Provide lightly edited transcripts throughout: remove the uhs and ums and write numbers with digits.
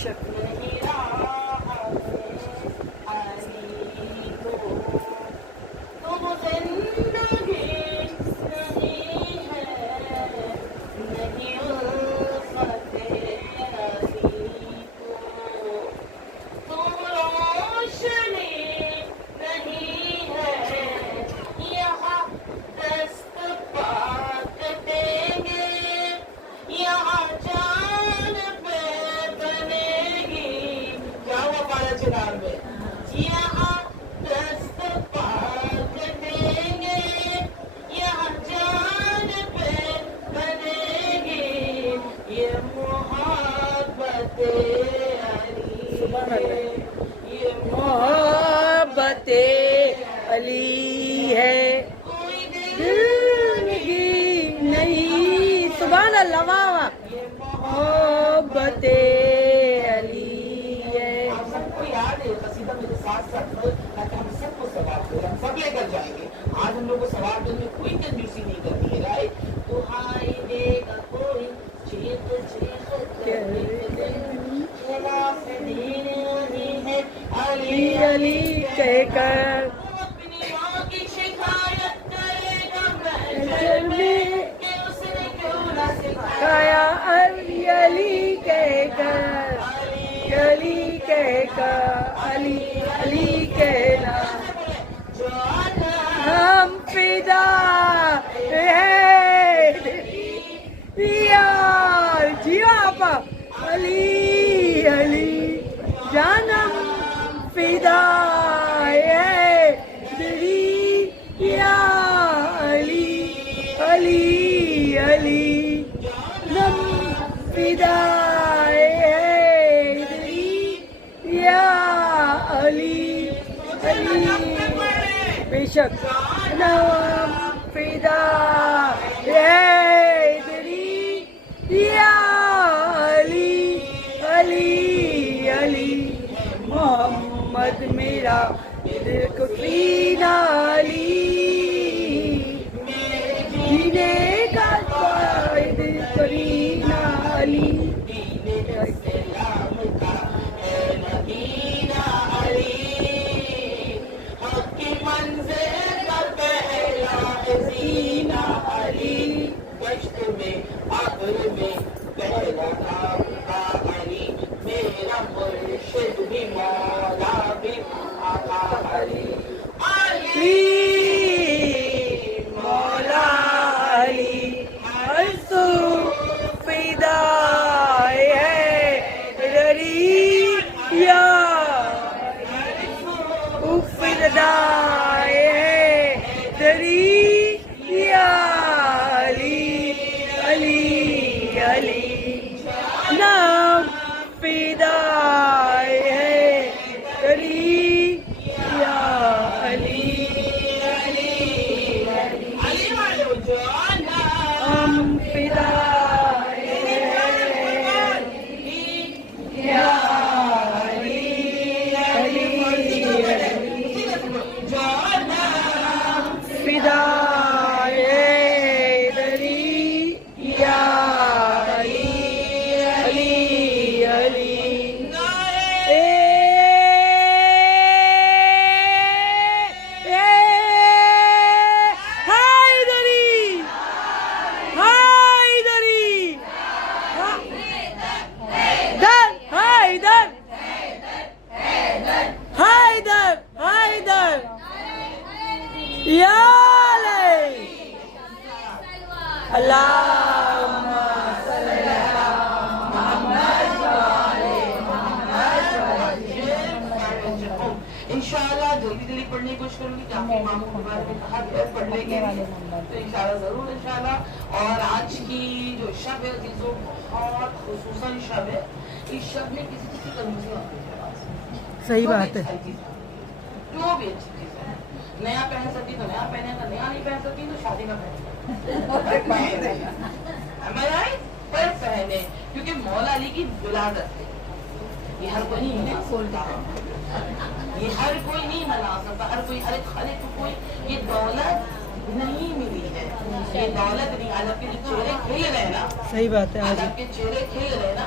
شک نہیں راہ علی کو تم زندگی نہیں ہے نہیں الفت علی کو تم روشنی نہیں ہے یہاں دست پاک دیں گے یہاں جان پہ بنے گی کیا ہوا پالا چنار میں یہاں دست پاک دیں گے یہاں جان پہ بنے گی یہ محبت علی ہے یہ محبت علی ہے کوئی زندگی نہیں. سبحان اللہ. واہ واہ. محبت علی ہے. آپ سب کو یاد ہے قصیدہ میرے ساتھ ساتھ تاکہ ہم سب کو ثواب دے ہم سب لے کر جائیں گے. آج ہم لوگ کو ثواب دینے میں کوئی کنجوسی نہیں کرنی ہے. رائٹ دہائی دے گا کوئی چیخ چیخ خلاف دین نہیں ہے علی علی کہہ کر اپنی ماں کی شکایت کرے گا محشر میں کہ اس نے کیوں نہ سکھایا کایا علی علی کہہ کر علی کہہ کر علی علی کہنا ہم فدا ہے یار جی آپ علی علی جانم فدا ہے تیری یا علی علی علی نم فدا ہے تیری یا علی علی بے شک نم فدا ہے تیری یا علی علی علی محمد میرا دل کو سینہ علی جینے کا قائد کرینہ علی سلام کا ہے مدینہ علی حق کی منزل کا پہلا زینہ علی گشت میں ابر میں پہلا نام کا علی میرا مرشد بھی مولا بھی آقا علی علی مولا علی ہر سو فدا ہے تیری یا فدا ہے تیری یا علی علی علی نام فدا ہے تیری یا علی علی علی والو جانا ہم فدا یا علی علی جانا فدا ہے تیری یا علی علی علی حیدری حیدری حیدر حیدر حیدر حیدر یا علی اللہم صلی علی محمد انشاءاللہ جلدی جلدی پڑھنے کی کوشش کروں گی کہ آپ کے امام کو بارے میں کہا گیا پڑھ لیں گے تو انشاءاللہ ضرور انشاءاللہ. اور آج کی جو شب ہے عزیزوں بہت خصوصاً شب ہے. اس شب میں کسی کی کنجوسی نہ ہوتی. صحیح بات ہے. جو بھی اچھی چیز ہے نیا پہن سکتی تو نیا پہنے گا نیا نہیں پہن سکتی تو شادی کا پہنے پر پہنے کیونکہ مولا علی کی ولادت ہے. یہ ہر کوئی نہیں کھولتا یہ ہر کوئی نہیں منا سکتا. ہر کوئی ہر ایک کو کوئی یہ دولت نہیں ملی ہے. یہ دولت نہیں. آج آپ کے جو چہرے کھل رہے نا صحیح بات ہے. آج آپ کے چہرے کھل رہے نا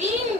3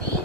3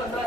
15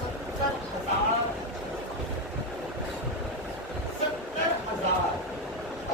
70,000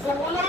16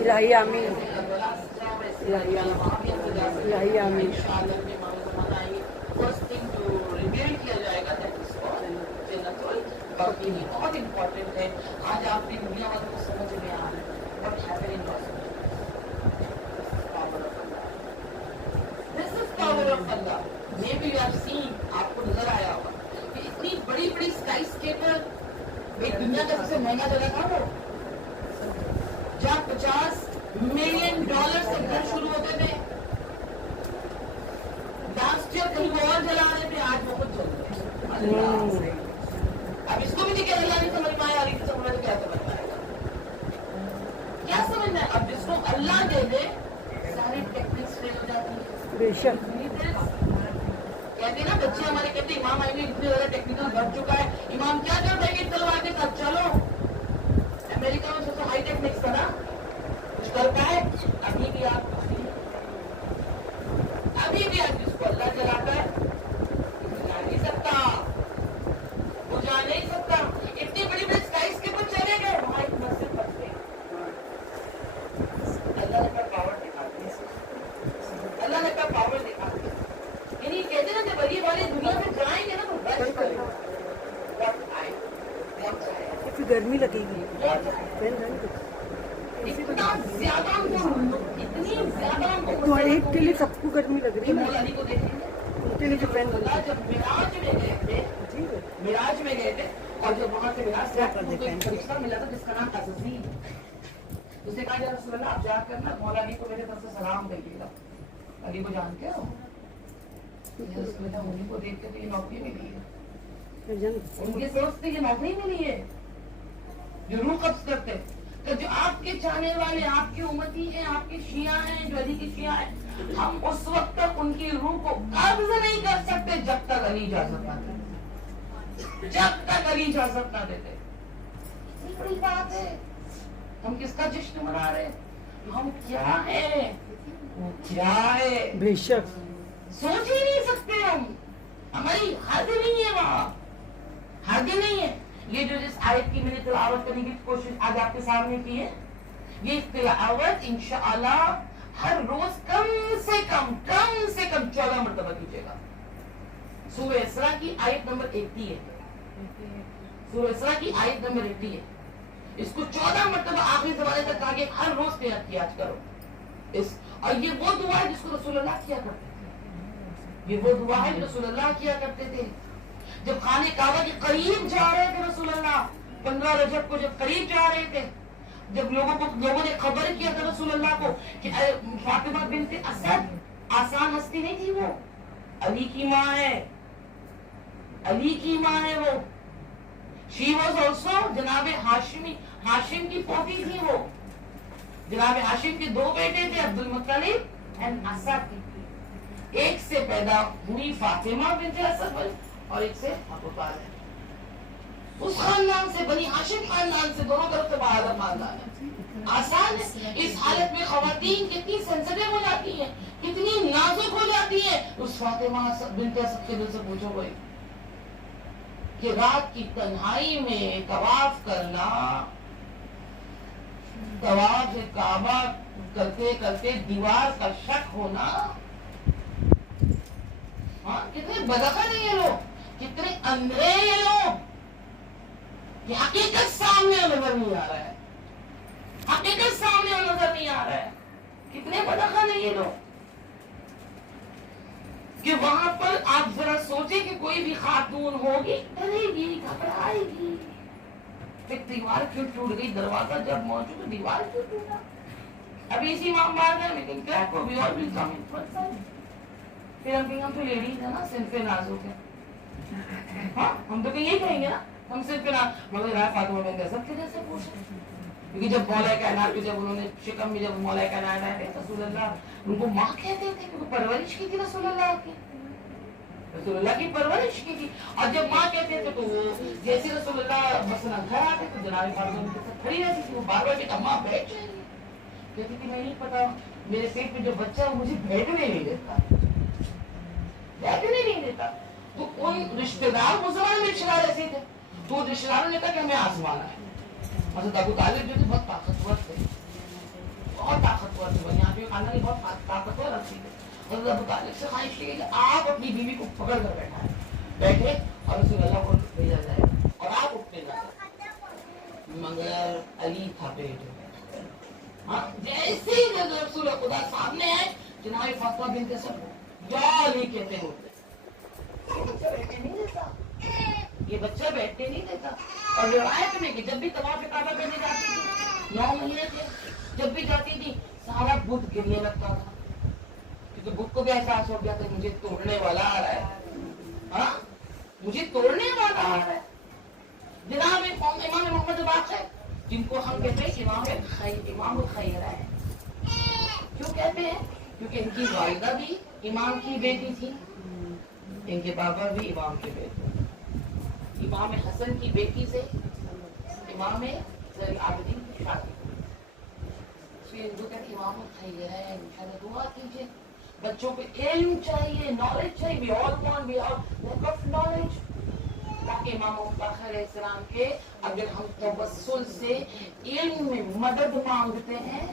الہی آمین، الہی آمین۔ بہت امپورٹنٹ ہے آج آپ کی دنیا والوں کو سمجھ میں آ رہا ہے what happened in hospital. This is power of Allah. Maybe you have seen, آپ کو نظر آیا ہوگا کہ اتنی بڑی بڑی اسکائی اسکیپر، ایک دنیا کا سب سے مہنگا جگہ تھا وہ، جہاں $50 ملین سے گھر شروع ہوتے تھے. لاسٹ ایئر کہیں وہ اور جلا رہے تھے، آج وہ خود جل رہے ہیں. اب اس کو بھی نہیں کہ اللہ نہیں سمجھ میں آیا، علی کی سمجھ میں کیا سمجھ میں آئے گا؟ کیا سمجھنا ہے؟ اب جس کو اللہ دے دے ساری ٹیکنکس فیل ہو جاتی ہیں. بے شک کہتے ہیں نا بچے ہمارے کہتے ہیں امام آئی اتنے زیادہ ٹیکنیکل بڑھ چکا ہے، امام کیا کرتا ہے کہ تلوار کے ساتھ چلو. امریکہ میں سب سے ہائی ٹیکنکس تھا نا، کچھ کر پائے. ابھی بھی آپ جس کو اللہ چلاتا ہے جا نہیں سکتا، وہ جا نہیں سکتا. اتنی بڑی بڑی اسکائز کے اوپر چلے گئے، وہاں ایک مسجد بن گئی. اللہ نے اپنا پاور دکھا دیا، اللہ نے اپنا پاور دکھا دیا. یعنی کہتے ہیں نا جب علی والے دنیا میں جائیں گے نا تو رش کریں گے. گرمی لگے گی، اتنا زیادہ اتنی زیادہ تو ایک کے لیے سب کو گرمی لگ رہی ہے نا، مولا علی کو دیکھیں گے. ان کے لیے جو فین اللہ جب معراج میں گئے تھے، معراج میں گئے تھے اور جب وہاں سے معراج سے آپ کو ایک فرشتہ ملا تھا جس کا نام عزیز. اس نے کہا یا رسول اللہ آپ جا کر نا مولا علی کو میرے طرف سے سلام بھیجیے گا. علی کو جانتے ہو؟ رسول اللہ انہیں کو دیکھ کے تو یہ نوکری ملی ہے، ان کے سوچتے یہ نوکری ملی ہے جو روح قبض کرتے. تو جو آپ کے چاہنے والے، آپ کے امتی ہیں، آپ کے شیعہ ہیں، جو علی کے شیعہ ہیں، ہم اس وقت تک ان کی روح کو قبض نہیں کر سکتے جب تک علی اجازت نہ دے، جب تک علی اجازت نہ دیتے. اتنی بڑی بات ہے. ہم کس کا جشن منا رہے ہیں؟ ہم کیا ہے، وہ کیا ہے، بے شک سوچ ہی نہیں سکتے. ہم ہماری حد نہیں ہے، وہاں حد نہیں ہے. یہ جو جس آیت کی میں نے تلاوت کرنے کی کوشش آج آپ کے سامنے کی ہے، یہ تلاوت انشاءاللہ ہر روز کم سے کم 14 مرتبہ کیجیے گا. سورہ اسراء کی آیت نمبر 80 ہے، سورہ اسراء کی آیت نمبر 80 ہے. اس کو 14 مرتبہ آخری زمانے تک آگے ہر روز قیام کیا کرو. اور یہ وہ دعا ہے جس کو رسول اللہ کیا کرتے تھے، یہ وہ دعا ہے جو رسول اللہ کیا کرتے تھے. جب خانہ کعبہ کے قریب جا رہے تھے رسول اللہ، 15 رجب کو جب قریب جا رہے تھے، جب لوگوں نے خبر کیا تھا رسول اللہ کو کہ فاطمہ بنت اسد آسان ہستی نہیں تھی، وہ علی کی ماں ہے، علی کی ماں ہے وہ. شی واز آلسو جناب ہاشم کی پوتی تھی. وہ جناب ہاشم کے 2 بیٹے تھے، عبد المطلب اینڈ اسد. ایک سے پیدا ہوئی فاطمہ بنت اسد اور ایک سے ابو طالب. اس خاندان سے، بنی ہاشم خاندان سے، دونوں طرف سے بہادر خاندان ہے. آسان ہے. اس حالت میں خواتین کتنی سینسٹیو ہو جاتی ہیں، کتنی نازک ہو جاتی ہیں. اس فاطمہ بنت اسد کے دل سے پوچھو کوئی کہ رات کی تنہائی میں طواف کرنا، طواف کعبہ کرتے کرتے دیوار کا شک ہونا، کتنے بدعقل ہیں یہ لوگ، کتنے اندھے ہیں یہ لوگ. یہ حقیقت سامنے نظر نہیں آ رہا ہے، حقیقت سامنے نظر نہیں آ رہا ہے. کتنے بدعقل ہیں یہ لوگ کہ وہاں پر آپ ذرا سوچیں کہ کوئی بھی خاتون ہوگی، ڈرے گی، گھبرائے گی. ایک دیوار کیوں ٹوٹ گئی، دروازہ جب موجود ہے دیوار کیوں ٹوٹا. ابھی اسی معاملات ہے لیکن کیا کو بھی اور بھی پھر ہم تو لیڈیز ہیں نا، صنف نازک ہے. ہاں ہم تو یہی کہیں گے نا، ہم صرف مگر فاطمہ بنت اسد کے جیسے پوچھے. کیونکہ جب مولا کائنات کو جب انہوں نے شکم میں جب مولا کائنات آئے تھے رسول اللہ ان کو ماں کہتے تھے کیونکہ پرورش کی تھی رسول اللہ کی، رسول اللہ کی پرورش کی تھی. اور جب ماں کہتے تھے تو وہ جیسے رسول اللہ مثلا گھر آتے تو جناب فاطمہ بنت اسد کھڑی رہتی تھی، وہ بار بار کہتا ماں بیٹھ جائیے. کہتی تھی میں نہیں پتا میرے پیٹ میں جو بچہ ہے مجھے بیٹھنے نہیں دیتا، بیٹھنے نہیں دیتا. تو ان رشتے دار مسلمان میں رشتے دار ایسے تھے، تو رشتے داروں نے کہا کہ ہمیں آزمانا ہے. حضرت ابو طالب جو تھے بہت طاقتور تھے، بہت طاقتور تھے، یہاں پہ خاندان کی بہت طاقتور رکھتی تھے. حضرت ابو طالب سے خواہش کی کہ آپ اپنی بیوی کو پکڑ کر بیٹھے اور رسول اللہ کو بھیجا جائے اور آپ اٹھنے جائیں. مگر علی تھا پیٹ میں. ہاں جیسے ہی رسول خدا سامنے آئے جناب فاطمہ بنت اسد یا علی کہتے ہوتے یہ بچہ بیٹھنے نہیں دیتا، یہ بچہ بیٹھنے نہیں دیتا. اور روایت میں کہ جب بھی طواف کعبہ کرنے جاتی تھی 9 مہینے تھے، جب بھی جاتی تھی سارا بت گرنے لگتا تھا کیونکہ بت کو بھی احساس ہو گیا کہ مجھے توڑنے والا آ رہا ہے. ہاں مجھے توڑنے والا آ رہا ہے. جناب امام محمد باقر جن کو ہم کہتے ہیں امام الخیر ہے. کیوں کہتے ہیں؟ کیونکہ ان کی والدہ بھی امام کی بیٹی تھی، ان کے بابا بھی امام کے بیٹے. امام حسن کی بیٹی سے امام زین العابدین کی شادی ہوئی. ہندو کہتے امام الخیر ہے، انشاءاللہ دعا کیجیے. بچوں کو علم چاہیے، نالج چاہیے. we all want lack of knowledge. تاکہ امام باقر علیہ السلام کے اگر ہم توسل سے علم میں مدد مانگتے ہیں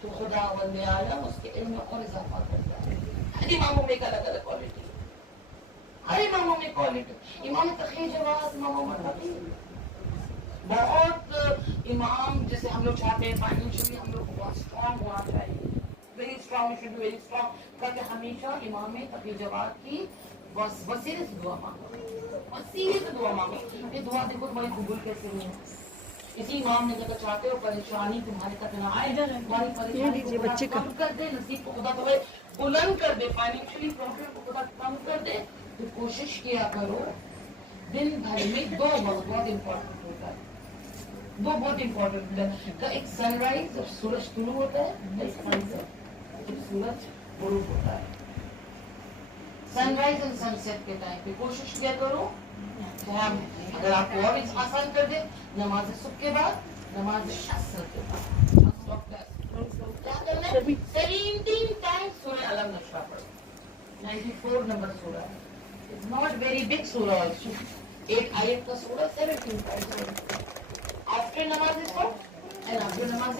تو خدا وند عالم اس کے علم میں اور اضافہ کرتا ہے. ہر اماموں میں ایک الگ الگ کوالٹی، ہر اماموں میں کوالٹی. امام تقی جواز، امام مرتقی، بہت امام جیسے ہم لوگ چاہتے ہیں فائنینشلی ہم لوگ بہت اسٹرانگ ہونا چاہیے، very strong, should be very strong. تاکہ ہمیشہ امام تقی جواد کی وسیلے سے دعا مانگو، وسیلے سے دعا مانگو. یہ دعا دیکھو تمہاری قبول کیسے ہوئی ہے. اسی امام نے جگہ چاہتے ہو پریشانی تمہارے تک نہ آئے، تمہاری پریشانی کو خدا کم کر دے، نصیب کو خدا تمہیں بلند کر دے، فائنینشلی پرابلم کو خدا کم کر دے. تو کوشش کیا کرو دن بھر میں 2 وقت بہت امپورٹنٹ ہوتا ہے، 2 بہت امپورٹنٹ ہوتا ہے. ایک سن رائز جب سورج طلوع ہوتا ہے، جب سورج غروب ہوتا ہے. سن رائز اینڈ سن سیٹ کے ٹائم پہ کوشش کیا کرو. اگر آپ کو اور آسان کر دے نماز صبح کے بعد، نماز عصر کے بعد کیا کرنا ہے 17 ٹائمز سورہ الم نشرہ پڑھو. 94 نمبر سورہ ہے. It's not very big surah also. 8 آیت کا سورہ 17 ٹائمز. After نماز صبح and after نماز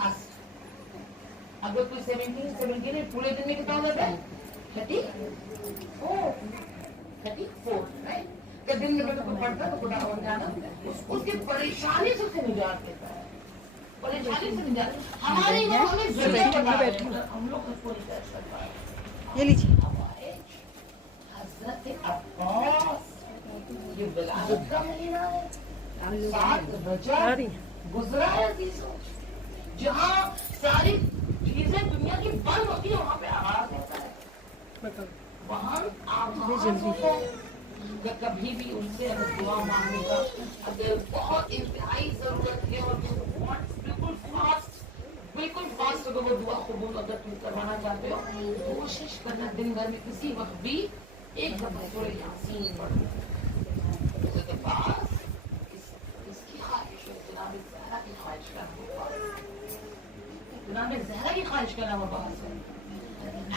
عصر. اگر کوئی 17 پورے دن میں کتنا ہو جاتا ہے 34 رائٹ. دن میں تو پڑھتا ہے تو خدا اور جانا اس کی پریشانی سے نجات دیتا ہے، پریشانی سے نجات. ہمارے یہاں ہمیں ضرورت ہم لوگ اس کو نہیں کر پائے. یہ لیجیے حضرت عباس یہ ولادت کا مہینہ ہے، 7 رجب گزرا ہے عزیزوں، جہاں ساری چیزیں دنیا کی بند ہوتی ہیں وہاں پہ آغاز ہوتا ہے، وہاں آغاز ہوتا ہے. کبھی بھی ان سے اگر دعا مانگنے کا اگر بہت انتہائی ضرورت ہے اور بالکل فاسٹ اگر وہ دعا قبول اگر تم کروانا چاہتے ہو کوشش کرنا دن بھر میں کسی وقت بھی 1 دفعہ سورہ یاسین پڑھو. اس کی خواہش ہے جناب زہرا کی خواہش کرنا، جناب زہرا کی خواہش کرنا مباحث ہے.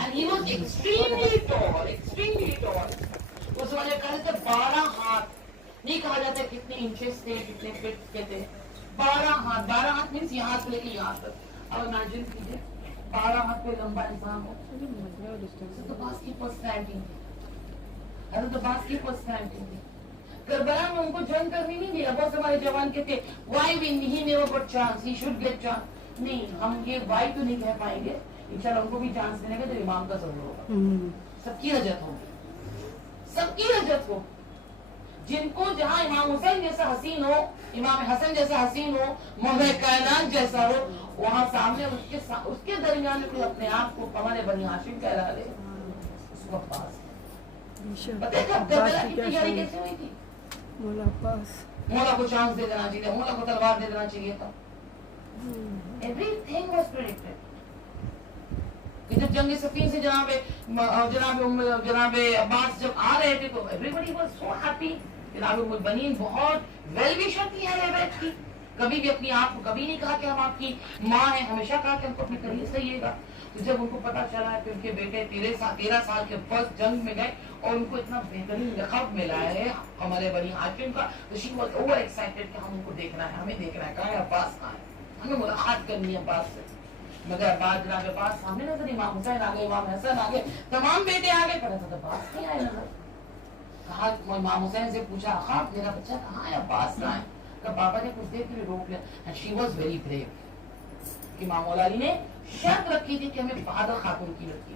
And he was extremely tall. اس زمانے کہا جاتا 12 ہاتھ، نہیں کہا جاتا کتنے انچز تھے کتنے فٹ کے تھے. 12 ہاتھ مینس یہاں سے لے کے یہاں تک. اب امیجن کیجیے 12 ہاتھ پہ لمبا انسان ہو. حضرت عباس کی پرسنالٹی تھی، حضرت عباس کی پرسنالٹی تھی. کربلا میں ان کو جنگ کرنی نہیں دی. بہت ہمارے جوان کہتے why one he never got chance, he should get chance. نہیں، ہم یہ وائی تو نہیں کہہ پائیں گے. انشاءاللہ ان کو بھی چانس ملے گا تو امام کا ضرور ہوگا. سب کی رجت ہوگی، سب کی رجت ہو. جن کو جہاں امام حسین جیسا حسین ہو، امام حسن جیسا حسین ہو، مولا کائنات جیسا ہو، وہاں سامنے اس کے درمیان میں کوئی اپنے آپ کو ہمارے بنی ہاشم کہلا لے اس کو عباس. پتہ ہے کربلا کی تیاری کیسے ہوئی تھی؟ مولا عباس، مولا کو چانس دے دینا چاہیے، مولا کو تلوار دے دینا چاہیے تھا. Everything was predicted. جب جنگ صفین سے جناب عباس جب آ رہے تھے تو everybody was so happy. جناب ام البنین بہت ویل وشر تھی اہل بیت کی، کبھی بھی اپنی آپ کو کبھی نہیں کہا کہ ہم آپ کی ماں ہیں, ہمیشہ کہا کہ ہم کو اپنے قریب سہیے. تو جب ان کو پتا چلا ہے کہ ان کے بیٹے 13 سال کے فرسٹ جنگ میں گئے اور ان کو اتنا بہترین لقب ملا ہے ہمارے بنی ہاشم کا, تو شی واز اوور ایکسائٹیڈ کہ ہم ان کو دیکھنا ہے, ہمیں دیکھنا ہے, کہاں ہے عباس, کہاں ہے, ہمیں ملاقات کرنی ہے عباس سے. مگر عباس جناب عباس سامنے نظر, امام حسین آ گئے, امام حسن آ گئے, تمام بیٹے آ گئے, پر حضرت عباس نہیں آئے نظر. کہا امام حسین سے پوچھا, خواب میرا بچہ کہاں ہے, عباس کہاں ہے؟ کہ بابا نے کچھ دیر کے لیے روک لیا. And she was very brave. امام مولا علی نے شرط رکھی تھی کہ ہمیں بہادر خاتون کی لڑکی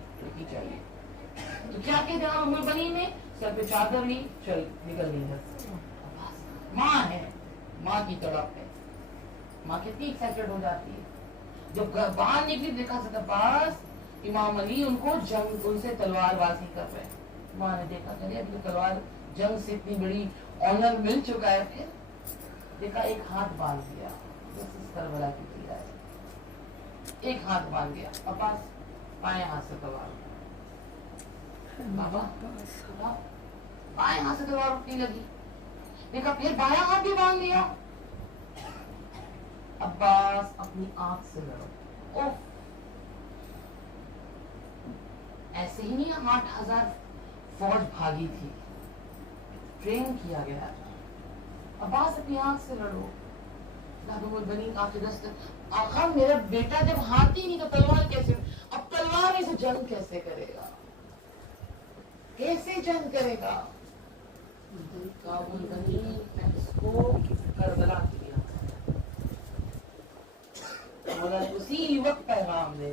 چاہیے. تو کیا کہ جہاں ام البنین نے سر پہ چادر لی, چل نکل گئی. ماں ہے, ماں کی تڑپ ہے, ماں کتنی ایکسائٹیڈ ہو جاتی ہے. جب باہر نکلی دیکھا سکتا عباس, امام علی ان کو جنگ, ان سے تلوار بازی کر رہے. ماں نے دیکھا چلے ابھی تلوار جنگ سے اتنی بڑی آنر مل چکا ہے, پھر دیکھا ایک ہاتھ باندھ دیا, کربلا کی تھی ہے, ایک ہاتھ باندھ گیا. عباس بائیں ہاتھ سے تلوار, بابا بائیں ہاتھ سے تلوار اٹھنے لگی. دیکھا پھر بائیں ہاتھ بھی باندھ دیا. عباس اپنی آنکھ سے لڑو. اوہ, ایسے ہی نہیں 8,000 فوج بھاگی تھی, ٹرین کیا گیا تھا. عباس اپنی آنکھ سے لڑو. بنی آخر دست, آخر میرا بیٹا جب ہاتھ ہی نہیں تو تلوار کیسے, اب تلوار سے جنگ کیسے کرے گا, کیسے جنگ کرے گا. کابل بنی میں اس کو کربلا کیا, مولا اسی وقت پیغام دے,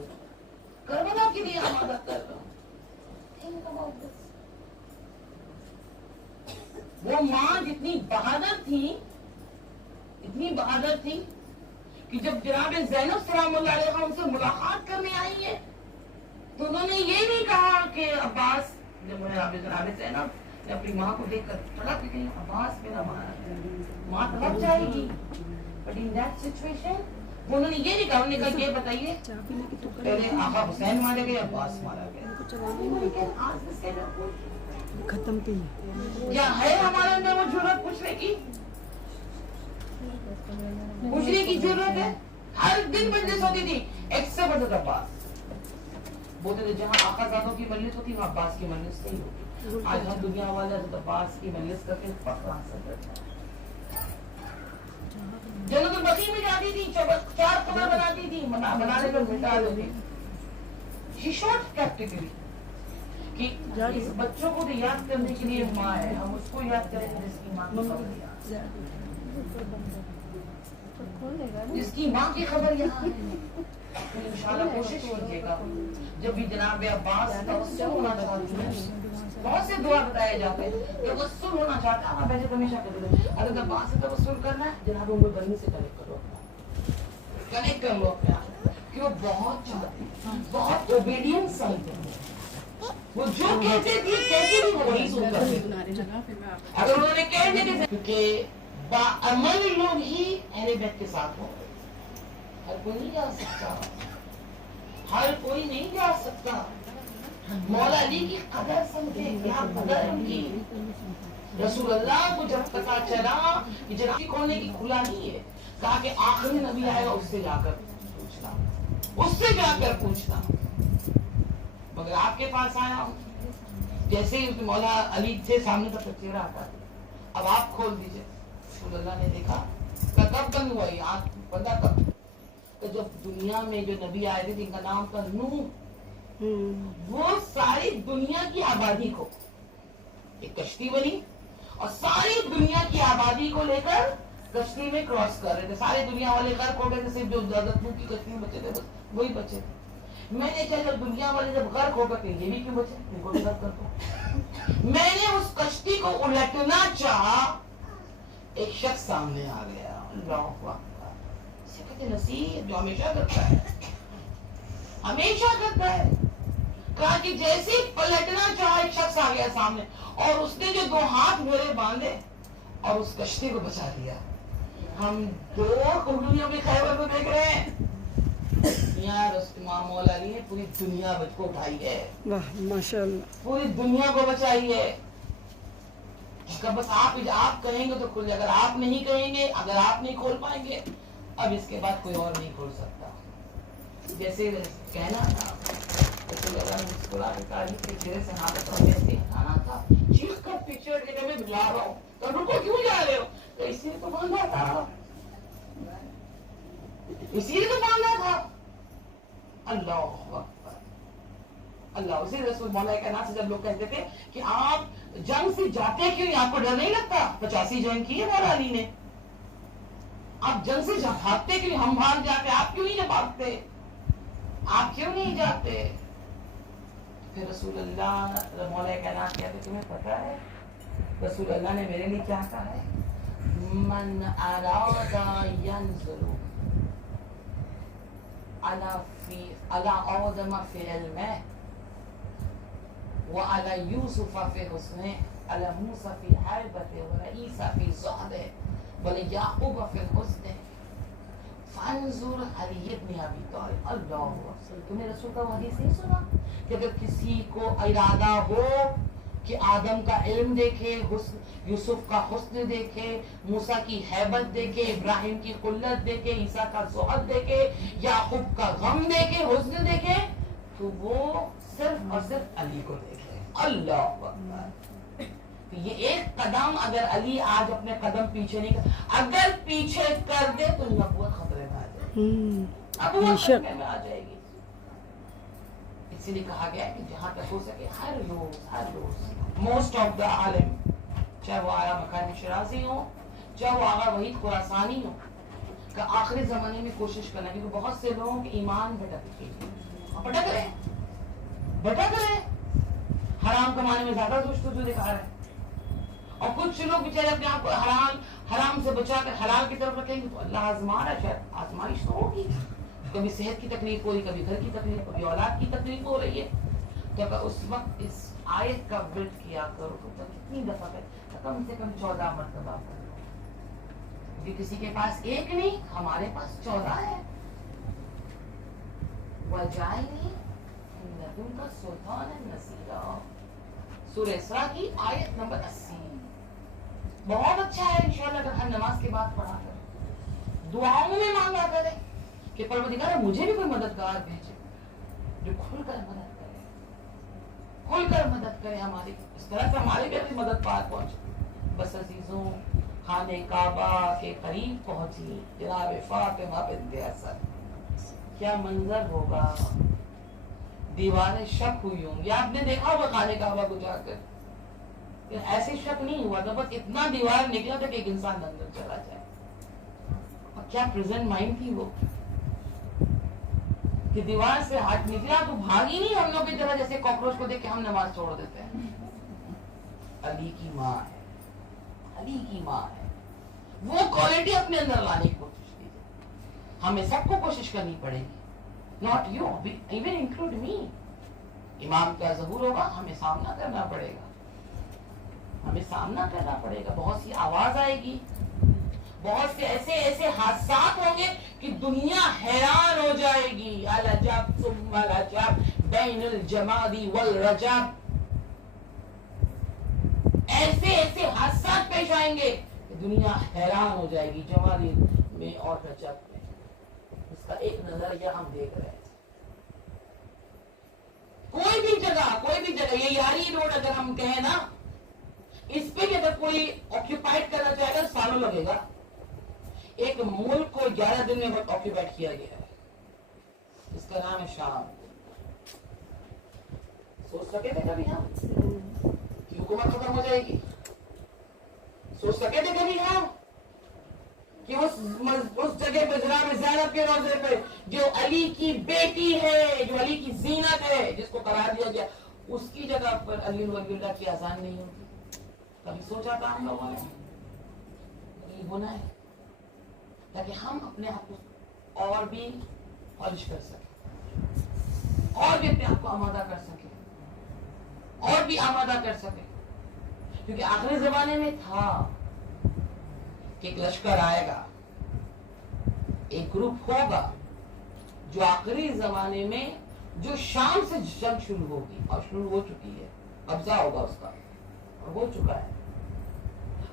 کربلا کے لیے آمادہ کر رہا ہوں. وہ ماں جتنی بہادر تھی, اتنی بہادر تھی کہ جب جناب زینب سلام اللہ علیہ ان سے ملاقات کرنے آئی ہے تو انہوں نے یہ نہیں کہا کہ عباس, جب جناب زینب نے اپنی ماں کو دیکھ کر تڑپ گئی, عباس میرا ماں تڑپ جائے گی. بٹ ان دیٹ سچویشن انہوں نے یہ نہیں کہا, انہوں نے کہا یہ بتائیے پہلے آقا حسین مارے گئے, عباس مارا گیا, ختم پہ کیا ہے ہمارے اندر وہ جرأت پوچھنے کی, پوچھنے کی ضرورت ہے. ہر دن مجلس ہوتی تھی ایکسپٹ حضرت عباس. بولتے تھے جہاں آقا زادوں کی مجلس ہوتی وہاں عباس کی مجلس نہیں ہوتی. آج ہم دنیا والے حضرت عباس کی مجلس کر کے پکڑا سکتے. جنت البقیع میں جاتی تھی, 4 قبر بناتی تھی, بنانے میں مٹا دیتی. She showed practically کہ اس بچوں کو تو یاد کرنے کے لیے ماں ہے, ہم اس کو یاد کریں گے جس کی ماں کی خبر یہاں, جس کی ماں کی خبر یہاں ہے. انشاءاللہ کوشش کیجیے گا جب بھی جناب عباس توسل ہونا چاہتے ہیں, بہت سے دعا بتائے جاتے ہیں, توسل ہونا چاہتا ہے, آپ ایسے ہمیشہ کہتے ہیں اگر عباس سے توسل کرنا ہے جناب ام البنین سے کنیکٹ کرو, کنیکٹ کر لو اپنے آپ, کہ وہ بہت چاہتے ہیں, بہت اوبیڈینٹ سنت ہیں. وہ جو کہتے تھے کہتے بھی وہی سنتا تھے. اگر انہوں نے کہہ دیا کیونکہ باعمل لوگ ہی اہل بیت کے ساتھ ہوں. ہر کوئی نہیں جا سکتا, ہر کوئی نہیں جا سکتا. مولا علی کی قدر سمجھے, کیا قدر ان کی. رسول اللہ کو جب پتا چلا کہ جناب کھولنے کی کھلا نہیں ہے, کہا کہ آخری نبی آئے گا اس سے جا کر پوچھنا, اس سے جا کر پوچھنا. مگر آپ کے پاس آیا, جیسے ہی مولا علی سے سامنے کا چہرہ آتا, اب آپ کھول دیجئے. رسول اللہ نے دیکھا کب بند ہوا یہ آنکھ بندہ کب, تو جب دنیا میں جو نبی آئے تھے جن کا نام تھا نوح, وہ ساری دنیا کی آبادی کو ایک کشتی بنی اور ساری دنیا کی آبادی کو لے کر کشتی میں کراس کر رہے تھے. سارے دنیا والے غرق ہو گئے تھے, صرف جو حضرت نوح کی کشتی میں بچے تھے بس وہی بچے تھے. میں نے کہا جب دنیا والے جب غرق ہو گئے یہ بھی کیوں بچے, ان کو بھی غرق کر دو. میں نے اس کشتی کو الٹنا چاہا, ایک شخص سامنے آ گیا, اللہ اکبر, اسے کہتے نصیب جو ہمیشہ کرتا ہے, ہمیشہ کرتا ہے. کہا کہ جیسے پلٹنا چاہا ایک شخص آ گیا سامنے اور اس نے جو 2 ہاتھ میرے باندھے اور اس کشتی کو بچا لیا. ہم 2 قربانیوں کے خیبر کو دیکھ رہے ہیں. یار امام مولا علی نے پوری دنیا کو اٹھائی ہے, واہ ماشاءاللہ, پوری دنیا کو بچائی ہے. اس کا بس آپ کہیں گے تو کھل جائے. اگر آپ نہیں کہیں گے, اگر آپ نہیں کھول پائیں گے, اب اس کے بعد کوئی اور نہیں کھول سکتا. جیسے کہنا تھا مسکرا کے کہا کہ چہرے سے ہاتھ ایسے ہٹانا تھا, چیخ کر پکچر دینے میں بلا رہا ہوں تو رکو کیوں جا رہے ہو, تو اسی لیے تو باندھا تھا, اسی لیے تو باندھا تھا. اللہ اکبر اللہ. اسی رسول مولا کائنات سے جب لوگ کہتے تھے کہ آپ جنگ سے جاتے کیوں, آپ کو ڈر نہیں لگتا؟ 85 جنگ کی ہے مولا علی نے, آپ جنگ سے بھاگتے کیوں, ہم بھاگ جاتے, آپ کیوں نہیں بھاگتے, آپ کیوں نہیں جاتے؟ پھر رسول اللہ مولا کائنات کہتے تمہیں پتا ہے رسول اللہ نے میرے لیے کیا کہا ہے؟ من اراد ينظر على آدم في علمه وعلى يوسف في حسنه على موسى في حربته وعيسى في زهده وليعقوب في الحسن فانظر علی ابن ابی طالب. اللہ اکبر. تم نے رسول کا حدیث نہیں سنا کہ اگر کسی کو ارادہ ہو کہ آدم کا علم دیکھے, یوسف کا حسن دیکھے, موسیٰ کی ہیبت دیکھے, ابراہیم کی قلت دیکھے, عیسیٰ کا زہد دیکھے, یعقوب کا غم دیکھے, حسن دیکھے, تو وہ صرف اور صرف علی کو دیکھے. اللہ اکبر. یہ ایک قدم اگر علی آج اپنے قدم پیچھے نہیں کر, اگر پیچھے کر دے تو نبوت خطرے میں آ جائے گی, نبوت خطرے میں آ جائے گی. اسی لیے کہا گیا ہے کہ جہاں تک ہو سکے ہر روز موسٹ آف دا عالم, چاہے وہ آیا مکانی شرازی ہو, چاہے وہ آغا وحید خراسانی ہو, کہ آخری زمانے میں کوشش کرنا, کیونکہ بہت سے لوگوں کے ایمان بھٹک رہے, حرام کمانے میں زیادہ جستجو دکھا رہے ہیں, اور کچھ لوگ بیچارے اپنے آپ کو حرام سے بچا کر حلال کی طرف رکھیں گے تو اللہ آزما رہا ہے. شاید آزمائش تو ہوگی, کبھی صحت کی تکلیف ہو رہی, کبھی گھر کی تکلیف, کبھی اولاد کی تکلیف ہو رہی ہے, تو اس وقت اس آیت کا ورد کیا کرو تو کتنی دفعہ کم سے کم 14 مرتبہ کرو, کیونکہ کسی کے پاس ایک نہیں, ہمارے پاس 14 ہے. وَجَعَلْنِي مِن لَّدُنْكَ سُلْطَانًا نَصِيرًا, سورہ اسراء کی آیت نمبر 80. بہت اچھا ہے انشاءاللہ اگر ہر نماز کے بعد پڑھا کرے, دعاؤں میں مانگا کرے کہ پروردگار مجھے بھی کوئی مددگار بھیجے جو کھل کر مدد کرے, کھل کر مدد کرے ہماری, اس طرح سے ہماری بھی مدد پار پہنچے. بس عزیزوں, خانہ کعبہ کے قریب پہنچی جناب فاطمہ بنت اسد, کیا منظر ہوگا, دیواریں شک ہوئی ہوں گی. آپ نے دیکھا ہوگا خانہ کعبہ کو جا کر, ایسے شک نہیں ہوا تھا, بس اتنا دیوار نکلا تھا کہ ایک انسان اندر چلا جائے. اور کیا پریزنٹ مائنڈ تھی وہ, کہ دیوار سے ہاتھ نکلا تو بھاگی نہیں ہم لوگ کی طرح جیسے کاکروچ کو دیکھ کے ہم نماز چھوڑ دیتے ہیں. علی کی ماں ہے, علی کی ماں ہے, وہ کوالٹی اپنے اندر لانے کی کوشش کیجیے. ہمیں سب کو کوشش کرنی پڑے گی, ناٹ یو, ایون انکلوڈ می. امام کا ظہور ہوگا, ہمیں سامنا کرنا پڑے گا, ہمیں سامنا کرنا پڑے گا. بہت سی آواز آئے گی, بہت سے ایسے حادثات ہوں گے کہ دنیا حیران ہو جائے گی. العجب ثم العجب بین الجماد والرجب, ایسے حادثات پیش آئیں گے کہ دنیا حیران ہو جائے گی, جماد میں اور رجب میں. اس کا ایک نظریہ ہم دیکھ رہے ہیں. کوئی بھی جگہ, یہ یاری روڈ اگر ہم کہیں نا, اس پہ بھی اگر کوئی آکیوپائڈ کرنا چاہے گا سالوں لگے گا. ایک ملک کو 11 دن میں آکیوپائڈ کیا گیا ہے, اس کا نام ہے شام. سوچ سکے تھے کبھی ہم کہ حکومت ختم ہو جائے گی؟ سوچ سکے تھے کبھی ہم کہ اس جگہ پہ جناب زینب کے روضے پہ جو علی کی بیٹی ہے, جو علی کی زینت ہے, جس کو قرار دیا گیا, اس کی جگہ پر علی ولی اللہ کی اذان نہیں ہوتی؟ کبھی سوچا تھا ہم لوگوں نے؟ یہ گناہ ہے, تاکہ ہم اپنے آپ کو اور بھی پالش کر سکیں, اور بھی اپنے آپ کو آمادہ کر سکیں, اور بھی آمادہ کر سکیں. کیونکہ آخری زمانے میں تھا کہ ایک لشکر آئے گا, ایک گروپ ہوگا جو آخری زمانے میں جو شام سے جنگ شروع ہوگی, اور شروع ہو چکی ہے, قبضہ ہوگا اس کا, اور ہو چکا ہے.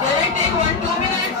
Can I take 1-2 minutes?